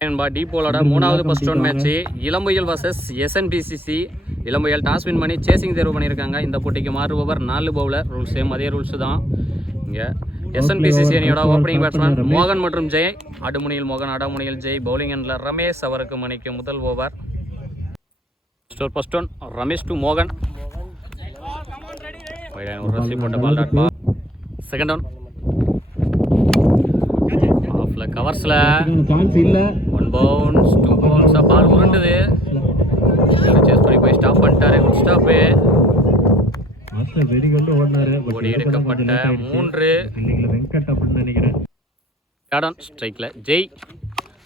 டீபோலோட மூணாவது first round match Ilampuyal vs SNPCC. Ilampuyal toss win பண்ணி chasing தேர்வு பண்ணியிருக்காங்க. இந்த போட்டிக்கு மாறுபவர் 4 பவுலர். ரூல்ஸ் சேம், அதே ரூல்ஸ் தான். இங்கே SNPCC அணியோட ஓப்பனிங் பேட்ஸ்மேன் மோகன் மற்றும் ஜெய். அடுமுனையில் மோகன், அடமுனையில் ஜெய். பவுலிங் எண்ணில் ரமேஷ். அவருக்கு மணிக்கு முதல் over. First one Ramesh to மோகன். ஒரு ரசி போட்ட ball dot ball. Second one ஆஃப்ல கவர்ஸ்ல 1 பவுன்ஸ் 2 பவுன்ஸா பால் உருண்டுது. சேஸ் பண்ணி போய் ஸ்டாப் பண்ணிட்டாரு. Good stop. ஓடி எடுக்கப்பட்ட 3. கார்டன் ஸ்ட்ரைக்ல ஜெய்.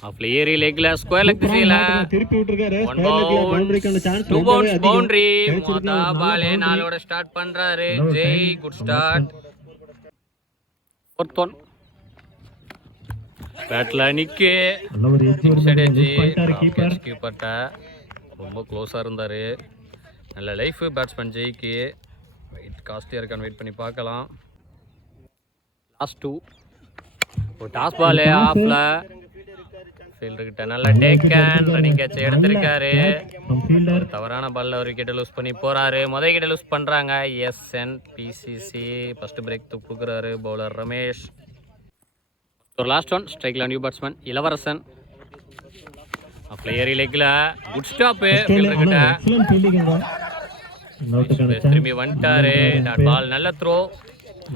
ஆஃப்ல ஏரி லெக்ல ஸ்கொயர் லெக் திசையில திருப்பி விட்டுருக்காரு. 1 பவுன்ஸ் 2 பவுன்ஸ் பவுண்டரி. மொத பாலே 4 ஓட ஸ்டார்ட் பண்றாரு Jay. Good start. Fourth one பேட்ல நிக்கு கீப்பர்ட்ட ரொம்ப க்ளோஸாக இருந்தார். நல்ல லைஃப் பேட்ஸ்மேன் ஜெய்க்கு. வெயிட் காஸ்ட்லியாக இருக்கான்னு வெயிட் பண்ணி பார்க்கலாம். லாஸ்ட் 2 ஒரு டாஸ் பால் ஆஃப்ல ஃபீல்டர்கிட்ட நல்லா டேக்கன் ரன்னிங் கேட்ச் எடுத்திருக்காரு. தவறான பால்ல ஒரு விக்கெட்டை லூஸ் பண்ணி போறாரு. முதல் விக்கெட்டை லூஸ் பண்றாங்க SNPCC. ஃபர்ஸ்ட் பிரேக் கொடுக்குறாரு பவுலர் ரமேஷ். ஒரு லாஸ்ட் ஒன் ஸ்ட்ரைக்ல நியூ பேட்ஸ்மேன் இளவரசன். பிளேயர் லெக்ல குட் ஸ்டாப். ஃபீல்டர்கிட்ட திரும்பி வந்துட்டாரு. டாட் பால் நல்ல த்ரோ.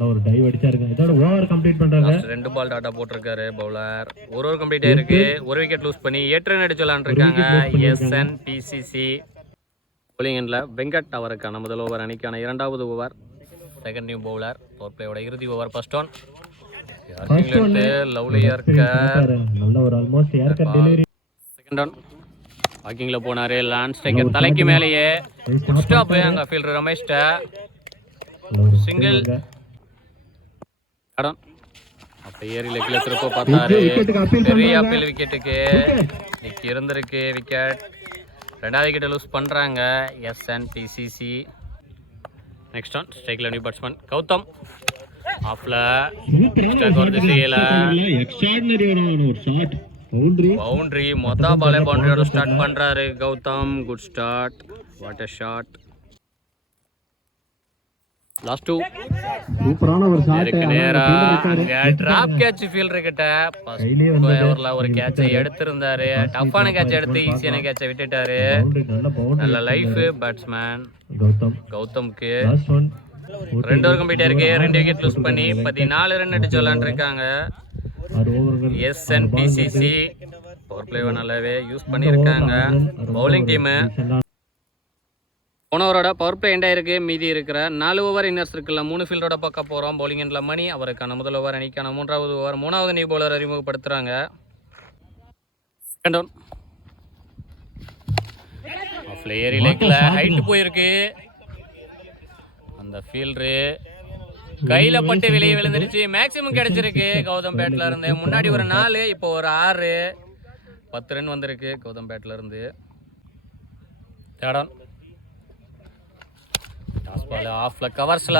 ஒரு டைவ் அடிச்சாருங்க. இதோட ஓவர் கம்ப்ளீட் பண்றாங்க. 2 பால் டாட்டா போட்டிருக்காரு பவுலர். ஒரு ஓவர் கம்ப்ளீட் ஆயிருக்கு. ஒரு விக்கெட் லூஸ் பண்ணி 8 ரன் அடிச்சலான் இருக்காங்க SNPCC. bowling எண்ட்ல வெங்கட். அவருக்கான முதல் ஓவர், அணிக்கான 2வது over. Second new bowler. Power பிளேயோட இறுதி over. First one lovely yorker. நல்ல ஒரு almost yorker delivery. Second one வாக்கிங்ல போனாரு. லாண்ட் ஸ்ட்ரைக்கர் தலைக்கு மேலேயே குட் ஸ்டாப். அங்க ஃபீல்டர் ரமேஷ்ட சிங்கிள். கார்டன் அப்ப ஏரி லெக்ல திருப்ப பார்த்தாரு. பெரிய அப்பீல் விக்கெட்டுக்கு இன்னைக்கு இருந்திருக்கு விக்கெட். 2வது விக்கெட்டை லூஸ் பண்றாங்க SNPCC. நெக்ஸ்ட் ஒன் ஸ்ட்ரைக்ல நியூ பேட்ஸ்மேன் கௌதம். ஆஃப்ல திசையில பவுண்டரி. மொத்த பாலே பவுண்டரியோட ஸ்டார்ட் பண்றாரு Gautham. Good start. What a shot. Last 2 சூப்பரான ஒரு ஷாட். நேரா அங்க டிராப் கேட்ச் ஃபீல்டர் கிட்ட ஃபர்ஸ்ட் ஓவர்ல ஒரு கேட்சை எடுத்திருந்தாரு. டஃப்பான கேட்ச் எடுத்து ஈஸியான கேட்சை விட்டுட்டாரு. நல்ல லைஃப் பேட்ஸ்மேன் கௌதம்க்கு. 2 ஓவர் கம்ப்ளீட் ஆயிருக்கு. 2 விக்கெட் லூஸ் பண்ணி 14 ரன் அடிச்சு விளையாண்டு இருக்காங்க SNPCC. பவர் பிளேவை நல்லாவே யூஸ் பண்ணியிருக்காங்க பவுலிங் டீம். போன ஓவரோட பவர் பிளே எண்ட் ஆயிருக்கு. மீதி இருக்கிற 4 ஓவர் இன்னர்ஸ் இருக்குல்ல 3 ஃபீல்டோட பார்க்க போகிறோம். பவுலிங் எண்ட்ல மணி. அவருக்கான முதல் ஓவர், அணிக்கான 3வது ஓவர். 3வது நியூ பவுலர் அறிமுகப்படுத்துறாங்க. செகண்ட் ஒன் ஏரி லெக்ல ஹைட் போயிருக்கு. அந்த ஃபீல்டரு கையில பட்டு வெளியே விழுந்துருச்சு. மேக்சிமம் கிடைச்சிருக்கு கௌதம் பேட்ல இருந்து. முன்னாடி ஒரு 4, இப்போ ஒரு 6, 10 ரன் வந்திருக்கு கௌதம் பேட்ல இருந்து. தேர்ட் டாஸ் பால் ஆஃப்ல கவர்ஸ்ல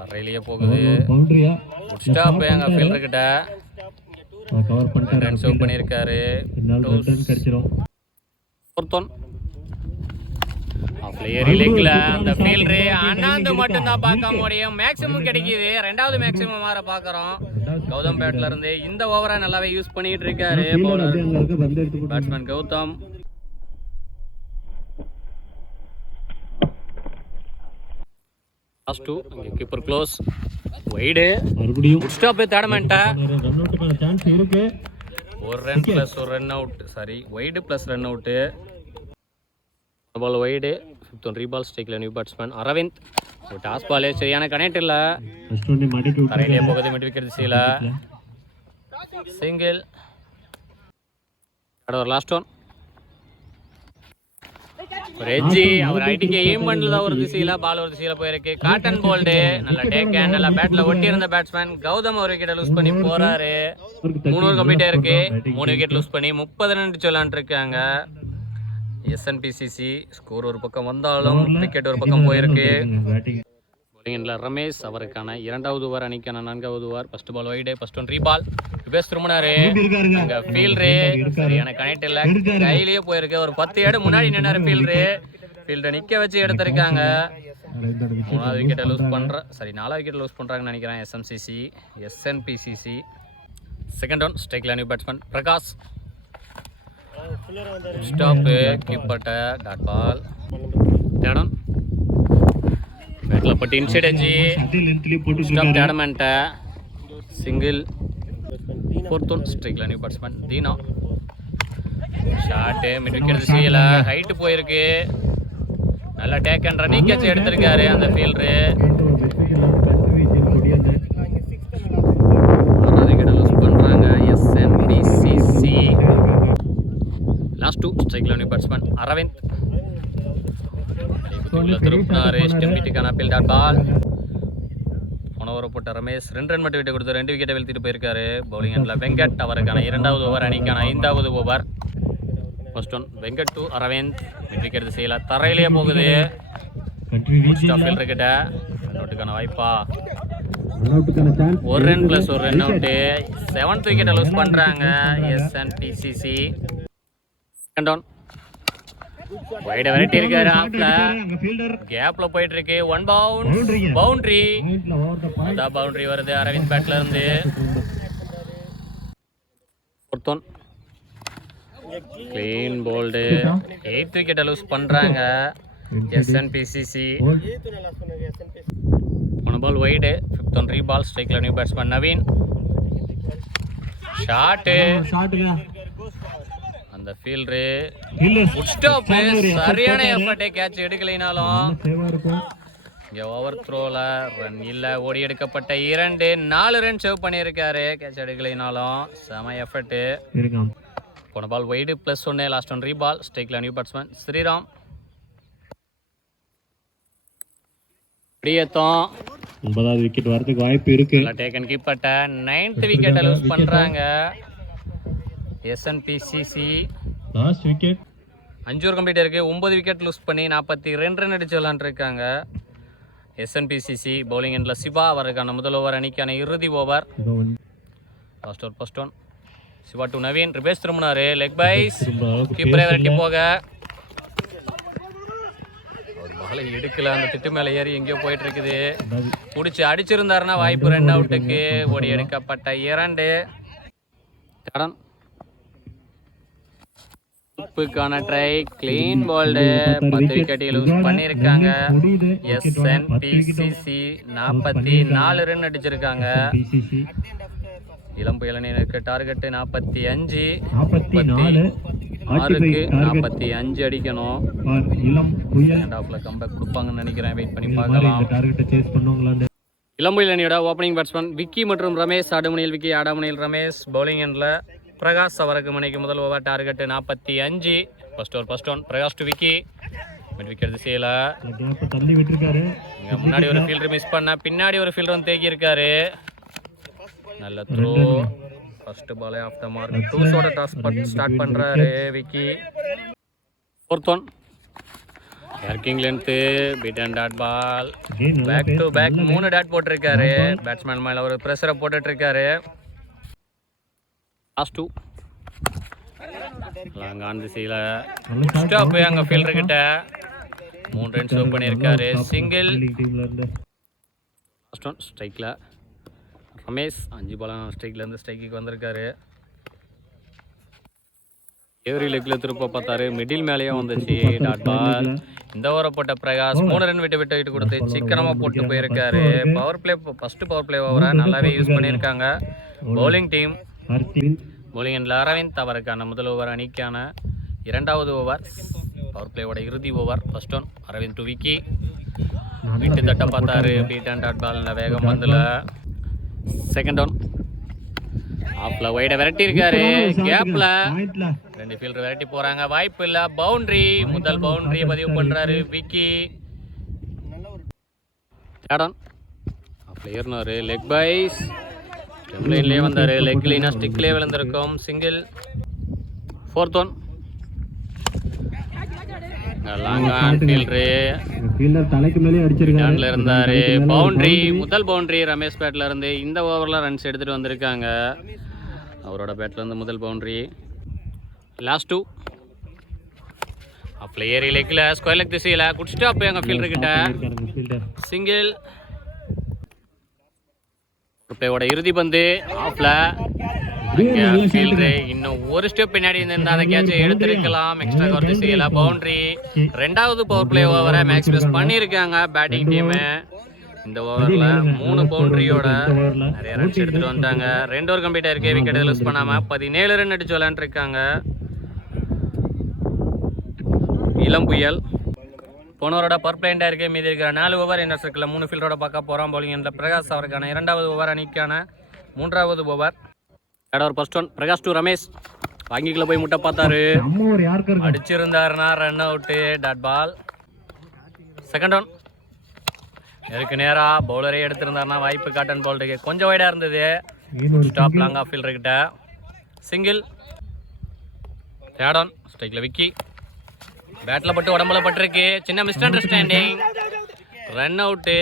தரையிலேயே போகுது. Good stop. அங்க ஃபீல்டர் கிட்ட ரன் சேவ் பண்ணியிருக்காரு. ஃபோர்த் ஒன் ஏரி லெக்ல அந்த ஃபீல்டரு அண்ணாந்து மட்டும் தான் பார்க்க முடியும். மேக்ஸிமம் கிடைக்குது. 2வது மேக்ஸிமம் மாற பார்க்குறோம் கௌதம் பேட்ல இருந்து. இந்த ஓவரை நல்லாவே யூஸ் பண்ணிட்டு இருக்காரு பேட்ஸ்மேன் கௌதம். லாஸ்ட் 2 அங்க கீப்பர் க்ளோஸ் வைடு. மறுபடியும் குட் ஸ்டாப். தேடமென்ட்ட ரன் அவுட்டுக்கான சான்ஸ் இருக்கு. ஒரு ரன் பிளஸ் ஒரு run out. Sorry wide plus run out. Ball wide. 5th one reball. ஸ்ட்ரைக்ல நியூ பேட்ஸ்மேன் அரவிந்த். ஒரு டாஸ் பாலே சரியான கனெக்ட் இல்ல. தரையிலே போகுது மிட் விக்கெட் திசையில. சிங்கிள். ஒரு லாஸ்ட் ஒன் ரெஜி. அவர் ஐடிக்கு எய்ம் பண்ணல. ஒரு திசையில பால் ஒரு திசையில போயிருக்கு. காட்டன் போல்டு. நல்ல டேக்கன். நல்ல பேட்ல ஒட்டி இருந்த பேட்ஸ்மேன் கௌதம் ஒரு விக்கெட்டை லூஸ் பண்ணி போறாரு. 3 ஓவர் கம்ப்ளீட் ஆயிருக்கு. 3 விக்கெட் லூஸ் பண்ணி 30 ரன் அடிச்சு விளையாண்டு இருக்காங்க SNPCC. ஸ்கோர் ஒரு பக்கம் வந்தாலும் விக்கெட் ஒரு பக்கம் போயிருக்கு. இங்கே ரமேஷ் அவருக்கான 2வது ஓவர் அணிக்கான 4வது over. First ball wide, first one reball. ரிபேஸ் திரும்பினாரு. அங்க ஃபீல்டரு சரியான கனெக்ட் இல்லை, கையிலேயே போயிருக்கு. ஒரு 10 ஏடு முன்னாடி நின்னாரு ஃபீல்டரு. ஃபீல்டரை நிற்க வச்சு எடுத்திருக்காங்க. 3வது விக்கெட்டை லூஸ் பண்ணுற 4வது விக்கெட் லூஸ் பண்ணுறாங்கன்னு நினைக்கிறேன் எஸ்என்பிசிசி. செகண்ட் ஒன் ஸ்ட்ரைக்ல நியூ பேட்ஸ்மேன் பிரகாஷ். ஸ்டாப்பு கீப்பர்ட்ட டாட் பால். தேர்ட் ஒன் பேட்டில் பட்டு இன்சைட் அடிச்சு ஸ்டாப் டேடமெண்ட்டை சிங்கிள். ஃபோர்த் ஒன் ஸ்ட்ரைக்ல new batsman Dheena. Shot mid wicket செய்யல, ஹைட்டு போயிருக்கு. நல்லா டேக் அண்ட் ரன்னிங் கேட்ச் எடுத்திருக்காரு அந்த ஃபீல்டரு. 6வது விக்கெட்டை லூஸ் பண்ணுறாங்க எஸ்என்பிசிசி. லாஸ்ட் 2 ஸ்ட்ரைக்ல நியூ பேட்ஸ்மேன் அரவிந்த். திருப்பினாரு ஸ்டெம்பிட்டுக்கான அப்பீல் டாட் பால். போன ஓவர் போட்ட ரமேஷ் 2 ரன் மட்டும் விட்டு கொடுத்து 2 விக்கெட்டை வீழ்த்திட்டு போயிருக்காரு. பவுலிங் ஹேண்டில் வெங்கட் அவருக்கான 2வது ஓவர் அணிக்கான 5வது over. First one Venkat to Aravind. Mid wicket செய்யல, தரையிலேயே போகுது. ஃபீல்டர் கிட்ட நோட்டுக்கான வாய்ப்பா. 1 ரன் + 1 ரன் அவுட்டு. 7th விக்கெட்டை லூஸ் பண்றாங்க எஸ்என்பிசிசி. செகண்ட் ஒன் வைட வெரைட்டி இருக்காரு. ஆப்ல கேப்ல போயிட்டு இருக்கு. 1 பவுண்டரி. அதான் பவுண்டரி வருது அரவிந்த் பேட்ல இருந்து. Fourth one clean bolt. 8th விக்கெட்டை லூஸ் பண்றாங்க எஸ்என்பிசிசி. போன பால் வைடு. 5th one reball. ஸ்ட்ரைக்ல நியூ பேட்ஸ்மேன் நவீன். ஷாட்டு அந்த ஃபீல்டரு ஃபுட் ஸ்டாப் சரியான எஃபர்ட். கேட்ச் எடுக்கலைனாலும் இங்கே ஓவர் த்ரோல ரன் இல்லை. ஓடி எடுக்கப்பட்ட 4 ரன் சேவ் பண்ணியிருக்காரு. கேட்ச் எடுக்கலைனாலும் செம எஃபர்ட்டு. போன பால் வைடு +1. Last one reball. ஸ்ட்ரைக்ல நியூ பேட்ஸ்மேன் ஸ்ரீராம். பிரியத்தம் 9வது விக்கெட் வரதுக்கு வாய்ப்பு இருக்கு. டேக்கன் கீப்பர்ட்ட 9th விக்கெட்டை லூஸ் பண்றாங்க எஸ்என்பிசிசி. லாஸ்ட் விக்கெட் 5 ஓவர் கம்ப்ளீட் இருக்கு. 9 விக்கெட் லூஸ் பண்ணி 42 ரன் அடிச்சு விளாண்டுருக்காங்க எஸ்என்பிசிசி. பவுலிங் எண்டில் சிவா அவருக்கான முதல் ஓவர் அணிக்கான இறுதி over. Last over first one Siva to Naveen. ரிபேஸ் திரும்பினாரு. லெக் பைஸ் கீப்பரே விரட்டி போக ஒரு பாலை எடுக்கல. அந்த திட்டு மேலே ஏறி எங்கேயோ போயிட்டு இருக்குது. பிடிச்சி அடிச்சிருந்தாருன்னா வாய்ப்பு. ரன் அவுட்டுக்கு ஓடி எடுக்கப்பட்ட 2. கடன் உப்புக்கான ட்ரை கிளீன் பால்டு. 10 விக்கெட்டை லூஸ் பண்ணியிருக்காங்க எஸ்என்பிசிசி. 44 ரன் அடிச்சிருக்காங்க. இளம் புயலணியினருக்கு டார்கெட் 45. 6க்கு 45 அடிக்கணும். செகண்ட் ஹாஃப்ல கம்பேக் கொடுப்பாங்கன்னு நினைக்கிறேன். வெயிட் பண்ணி பார்க்கலாம். இளம்புயல் அணியோட ஓப்பனிங் பேட்ஸ்மேன் விக்கி மற்றும் ரமேஷ். ஆடுமணியில் விக்கி, ஆடாமணியில் ரமேஷ். பவுலிங் எண்டில் பிரகாஷ் அவருக்கு மணிக்கு முதல் over target 45. First one Prakash to Vicky. Mid wicket திசையில் முன்னாடி ஒரு ஃபீல்டர் மிஸ் பண்ண, பின்னாடி ஒரு ஃபீல்டர் வந்து தேக்கி இருக்காரு. நல்ல த்ரோ. ஃபர்ஸ்ட் பாலே ஆஃப் த மார்க். 2 டாஸ் ஸ்டார்ட் பண்றாரு விக்கி. ஃபோர்த் ஒன் ஏர்கிங் length beat and dot ball. Back to back 3 dot போட்டிருக்காரு. பேட்ஸ்மேன் மேல ஒரு ப்ரெஷரை போட்டுட்டு இருக்காரு. லாஸ்ட் 2 லாங் ஆன் திசையில் ஸ்டாப். அங்கே ஃபீல்டர் கிட்ட 3 ரன் சேவ் பண்ணியிருக்காரு. சிங்கிள். லாஸ்ட் ஒன் ஸ்ட்ரைக்கில் ரமேஷ். 5 பால் ஸ்ட்ரைக்லேருந்து ஸ்ட்ரைக்கு வந்திருக்காரு. எவரி லெக்கில் திருப்ப பார்த்தாரு. மிடில் மேலேயே வந்துச்சு டாட் பால். இந்த ஓவரை போட்ட பிரகாஷ் 3 ரன் விட்டு கொடுத்து சீக்கிரமாக போட்டு போயிருக்காரு. ஃபர்ஸ்ட் பவர் பிளே ஓவரை நல்லாவே யூஸ் பண்ணியிருக்காங்க பவுலிங் டீம். பவுலிங் எண்டில் அரவிந்த் அவருக்கான முதல் ஓவர் அணிக்கான 2வது ஓவர். பவர் பிளேவோட இறுதி over. First one Aravind to Vicky. விட்டு தட்ட பார்த்தாரு. பீட் அண்ட் டாட் பால் வேகம் வந்துல. செகண்ட் ஒன் ஆஃப்ல வைட விரட்டி இருக்காரு. கேப்ல 2 ஃபீல்டர் விரட்டி போறாங்க. வாய்ப்பு இல்ல. பவுண்டரி. முதல் பவுண்டரி பதிவு பண்றாரு விக்கி. தேர்ட் ஒன் ஆஃப்ல ஏறினாரு. லெக் பைஸ். லைன்லேயே வந்தாரு. லெக் லைனா ஸ்டிக்லேயே விழுந்திருக்கும். Single. Fourth one long on fielder fielder தலைக்கு மேலே அடிச்சிருக்காரு. இருந்தாரு. பவுண்டரி, முதல் பவுண்டரி ரமேஷ் பேட்ல இருந்து. இந்த ஓவரில் ரன்ஸ் எடுத்துட்டு வந்திருக்காங்க. அவரோட பேட்ல இருந்து முதல் பவுண்டரி. லாஸ்ட் 2 அப்ல ஏரி லெக்ல ஸ்கொயர் லெக் திசையில குட் ஸ்டாப் எங்க ஃபீல்டர் கிட்ட. சிங்கிள். ருப்பேவோட இறுதி பந்து ஆஃப்ல. ஃபீல்டர் இன்னும் ஒரு ஸ்டெப் பின்னாடி இருந்தா அந்த கேட்சை எடுத்திருக்கலாம். எக்ஸ்ட்ரா கவர் திசையில பவுண்டரி. ரெண்டாவது பவர் பிளே ஓவரை மேக்ஸிமஸ் பண்ணியிருக்காங்க பேட்டிங் டீம். இந்த ஓவர்ல 3 பவுண்டரியோட நிறைய ரன்ஸ் எடுத்துட்டு வந்தாங்க. 2 ஓவர் கம்ப்ளீட் ஆயிருக்கு. விக்கெட் லூஸ் பண்ணாம 17 ரன் அடிச்சு விளையாண்டுருக்காங்க. இளம் புயல் போனவரோட பவர் பிளே இருக்கு. மீதி இருக்கிற 4 ஓவர் என்ன சர்க்கிள் 3 ஃபீல்டரோட பார்க்க போறோம். பவுலிங் என்ற பிரகாஷ் அவருக்கான 2வது ஓவர், அணிக்கான 3வது over. Over first one Prakash to Ramesh. வாங்கிக்குள்ள போய் முட்டை பார்த்தாரு. அடிச்சிருந்தாருன்னா ரன் அவுட்டு. Dot ball. செகண்ட் ஒன் இதுக்கு நேரா பவுலரே எடுத்திருந்தாருன்னா வாய்ப்பு காட்டன் பவுலருக்கு கொஞ்சம் வைடா இருந்தது. ஸ்டாப் லாங் ஆஃப் ஃபீல்டர் கிட்ட. சிங்கிள். தேர்ட் ஒன் ஸ்ட்ரைக்ல விக்கி. பேட்ல பட்டு உடம்புல பட்டிருக்கு. சின்ன மிஸ் அண்டர்ஸ்டாண்டிங். Run out.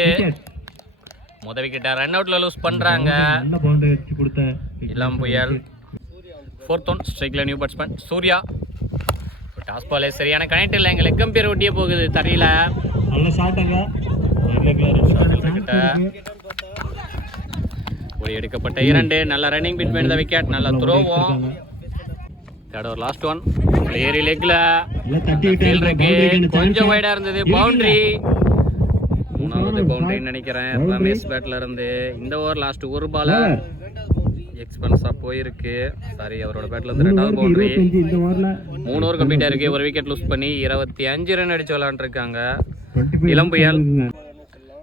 முத விக்கெட்ட ரன் அவுட்ல லூஸ் பண்றாங்க. இளம் புயல். ஃபோர்த் ஒன் ஸ்ட்ரைக்ல நியூ பேட்ஸ்மேன் சூர்யா. டாஸ் பால் சரியான கனெக்ட் இல்லை. எங்க லெக் கம்பியர் ஒட்டியே போகுது தரையில. நல்ல ஷாட்ங்க. ஒரு எடுக்கப்பட்ட 2 நல்ல ரன்னிங் பிட்வீன் தி விக்கெட். நல்ல த்ரோவும். தேர்ட் ஓவர் லாஸ்ட் ஒன் ஏரி லெக்ல கொஞ்சம் வைடா இருந்தது. பவுண்டரி. 3வது பவுண்டரி நினைக்கிறேன் ரமேஷ் பேட்ல இருந்து. இந்த ஓவர் லாஸ்ட் ஒரு பால் எக்ஸ்பென்ஸா போயிருக்கு. சாரி அவரோட பேட்ல இருந்து 2வது பவுண்டரி. 3 ஓவர் கம்ப்ளீட் ஆயிருக்கு. ஒரு விக்கெட் லூஸ் பண்ணி 25 ரன் அடிச்சு விளையாண்டுருக்காங்க. இளம் புயல்.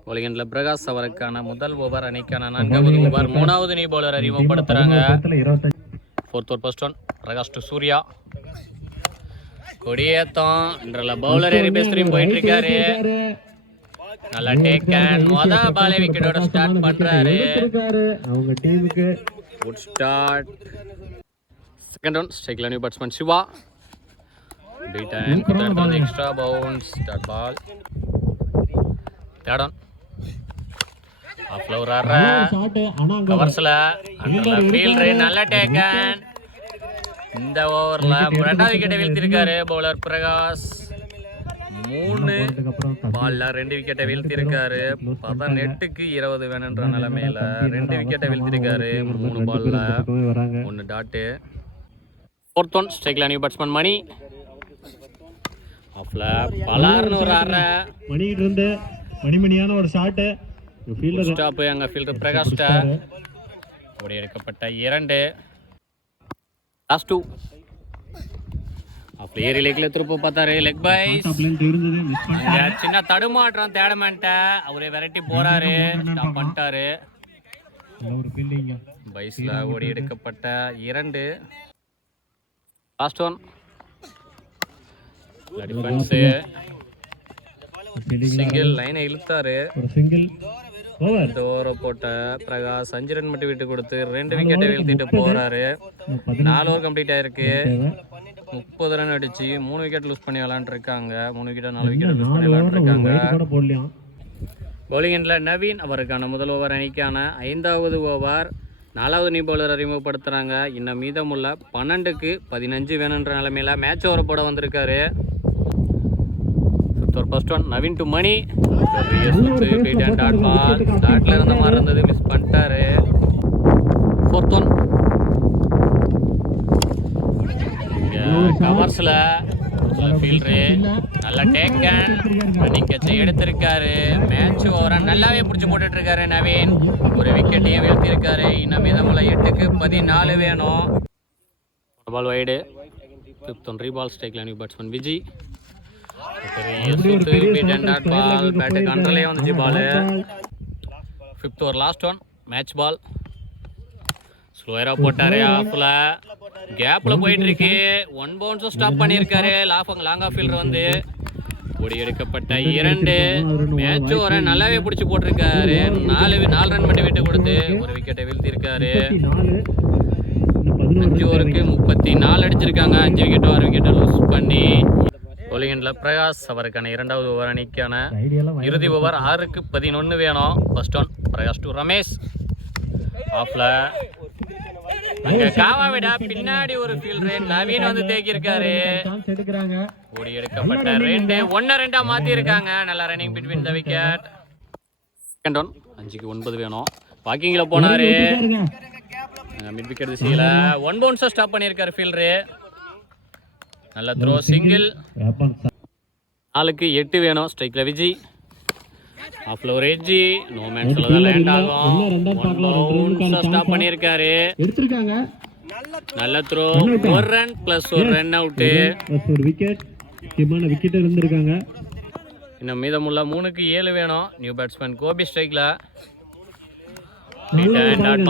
பவுலிங்ல பிரகாஷ் அவருக்கான முதல் ஓவர், அணிக்கான 4வது ஓவர். 3வது நியூ பவுலர் அறிமுகப்படுத்துறாங்க. 4th over first one Prakash to Surya. கொடியேத்தம் இன்றல பவுலர் ரிபேஸ்ட்ரீம் போயிட்டு இருக்காரு. நல்ல டேக்கன். மொத பாலே விக்கெட்டோட ஸ்டார்ட் பண்றாரு. அவங்க டீமுக்கு குட் ஸ்டார்ட். செகண்ட் ஒன் ஸ்ட்ரைக்ல new batsman Siva. Beat and extra bounce. Dot ball. Third one ஆஃப்ல ஒரு கவர்ஸ்ல ஃபீல்டர் நல்ல டேக்கன். இந்த ஓவர்ல 2வது விக்கெட்டை வீழ்த்திருக்காரு பவுலர் பிரகாஷ். 3 பால்ல 2 விக்கெட்டை வீழ்த்திருக்காரு. 18க்கு 20 வேணுன்ற நிலைமையில 2 விக்கெட்டை வீழ்த்திருக்காரு. 3 பால்ல 1 டாட்டு. 4th ஒன் ஸ்ட்ரைக்ல நியூ பேட்ஸ்மேன் மணி. ஆஃப்ல பலார்னு ஒரு மணிக்கிட்ட இருந்து மணிமணியான ஒரு ஷாட். ஃபீல்டர் ஸ்டாப் அங்க ஃபீல்டர் பிரகாஷ். ஓடி எடுக்கப்பட்ட 2 லாஸ்ட் 2 அப்படியே ரிலேக்ல திருப்ப பார்த்தாரு. Leg byes. சின்ன தடுமாற்றம் தேடமாட்ட அவரே விரட்டி போறாரு. ஸ்டாப் பண்ணிட்டாரு. பைஸ்ல ஓடி எடுக்கப்பட்ட 2 லாஸ்ட் ஒன். டிஃபென்ஸ் சிங்கிள் லைனை இழுத்தாரு. சிங்கிள் இந்த ஓவரை போட்ட பிரகாஷ் 5 ரன் மட்டும் விட்டு கொடுத்து 2 விக்கெட்டை வீழ்த்திட்டு போறாரு. 4 ஓவர் கம்ப்ளீட் ஆயிருக்கு. 30 ரன் அடிச்சு 3 விக்கெட் லூஸ் பண்ணி விளையாண்டுருக்காங்க. 3 விக்கெட் 4 விக்கெட் லூஸ் பண்ணி விளையாண்டுருக்காங்க. பவுலிங் எண்ட்ல நவீன் அவருக்கான முதல் ஓவர், அணிக்கான 5வது ஓவர். 4வது நியூ பவுலர் அறிமுகப்படுத்துறாங்க. இன்னும் மீதமுள்ள 12க்கு 15 வேணுன்ற நிலைமையில மேட்ச் ஓவர் போட வந்திருக்காரு. First one Naveen to Mani. Dot ball. டாட்ல இருந்த மாதிரி இருந்தது, மிஸ் பண்ணிட்டாரு. 4th ஒன் கவர்ஸ்ல ஃபீல்டரு நல்ல டேக்கன். ரன்னிங் கேட்சை எடுத்திருக்காரு. மேட்ச் ஓவரா நல்லாவே பிடிச்சி போட்டுட்டு இருக்காரு நவீன். ஒரு விக்கெட்டையும் வீழ்த்திருக்காரு. இன்னும் மீதமுள்ள 8க்கு 14 வேணும். Ball wide. 5th one reball ஸ்ட்ரைக்ல new batsman Viji. Ball bat கண்ட்ரோலே வந்துச்சு ball. 5th over last one match ball. ஸ்லோயரா போட்டாரு. ஆஃப்ல கேப்ல போயிட்டு இருக்கு. 1 பவுன்ஸும் ஸ்டாப் பண்ணியிருக்காரு. லாங் ஆஃப் ஃபீல்டர் வந்து ஓடி எடுக்கப்பட்ட 2 மேட்ச் ஓவரை நல்லாவே பிடிச்சி போட்டிருக்காரு. 4 ரன் மட்டும் விட்டு கொடுத்து ஒரு விக்கெட்டை வீழ்த்திருக்காரு. 5 ஓவருக்கு 34 அடிச்சிருக்காங்க. 5 விக்கெட் 6 விக்கெட்டை லூஸ் பண்ணி bowling எண்ட்ல பிரகாஷ் அவருக்கான இரண்டாவது ஓவர் அணிக்கான ஐடியெல்லாம் இறுதி ஓவர் 6க்கு 11 வேணும். First one Prakash to Ramesh ஆஃப்ல அங்க காவா விட பின்னாடி ஒரு ஃபீல்டர் நவீன் வந்து தேக்கியிருக்காரு. சான்ஸ் எடுக்கறாங்க. ஓடி எடுக்கப்பட்ட 1-2 மாத்தி இருக்காங்க. நல்ல running between the wicket. Second one 5க்கு 9 வேணும். வாக்கிங்ல போனாரு மிட் விக்கெட் திசையில 1 பவுன்ஸ் ஸ்டாப் பண்ணியிருக்காரு ஃபீல்டர். நல்ல த்ரோ சிங்கிள். 4க்கு 8 வேணும். ஸ்ட்ரைக்ல விஜய் ஆஃப்ல ஒரு எட்ஜி நோ மேன்ஸ்ல தான் லேண்ட் ஆகும். 1 பவுன்ஸ் ஸ்டாப் பண்ணியிருக்காரு. எடுத்துட்டாங்க. நல்ல throw 1 run plus 1 run out. ஒரு விக்கெட். முக்கியமான விக்கெட் இருந்திருக்காங்க. இன்னும் மீதமுள்ள 3க்கு 7 வேணும். நியூ பேட்ஸ்மேன் கோபி ஸ்ட்ரைக்ல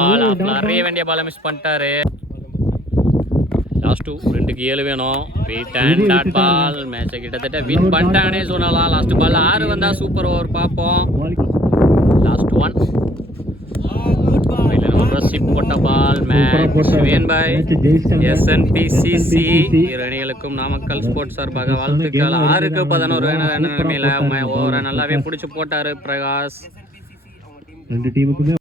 பால் ஆஃப்ல அறிய வேண்டிய பாலை மிஸ் பண்ணிட்டாரு. லாஸ்ட் 2க்கு 7 வேணும். வெயிட் அண்ட் டாட் பால் மேட்சை கிட்டத்தட்ட வின் பண்ணிட்டாங்கன்னே சொல்லலாம். லாஸ்ட் பால் 6 வந்தா சூப்பர் ஓவர் பார்ப்போம். லாஸ்ட் 1 போட்ட ball match win by SNPCC. இரு அணிகளுக்கும் நாமக்கல் ஸ்போர்ட்ஸ் சார்பாக வாழ்த்துக்கள். 6க்கு 11 நிலைமையில ஓவரை நல்லாவே பிடிச்சு போட்டாரு பிரகாஷ். 2 டீமுக்குமே